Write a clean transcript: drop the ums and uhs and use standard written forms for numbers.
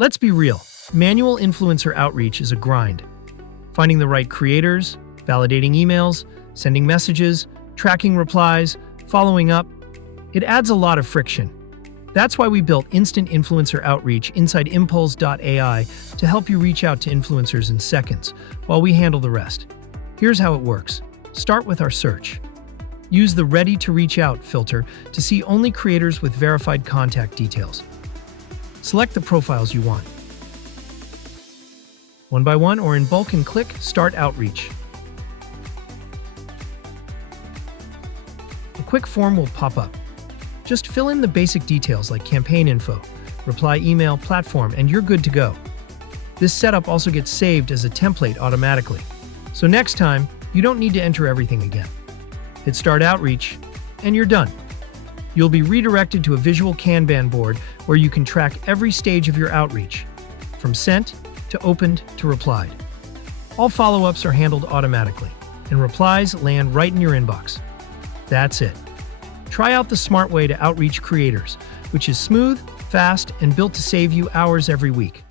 Let's be real. Manual influencer outreach is a grind. Finding the right creators, validating emails, sending messages, tracking replies, following up, it adds a lot of friction. That's why we built instant influencer outreach inside impulze.ai to help you reach out to influencers in seconds, while we handle the rest. Here's how it works. Start with our search. Use the Ready to Reach Out filter to see only creators with verified contact details. Select the profiles you want, one by one or in bulk, and click Start Outreach. A quick form will pop up. Just fill in the basic details like campaign info, reply email, platform, and you're good to go. This setup also gets saved as a template automatically. So next time, you don't need to enter everything again. Hit Start Outreach, and you're done. You'll be redirected to a visual Kanban board where you can track every stage of your outreach, from sent to opened to replied. All follow-ups are handled automatically, and replies land right in your inbox. That's it. Try out the smart way to outreach creators, which is smooth, fast, and built to save you hours every week.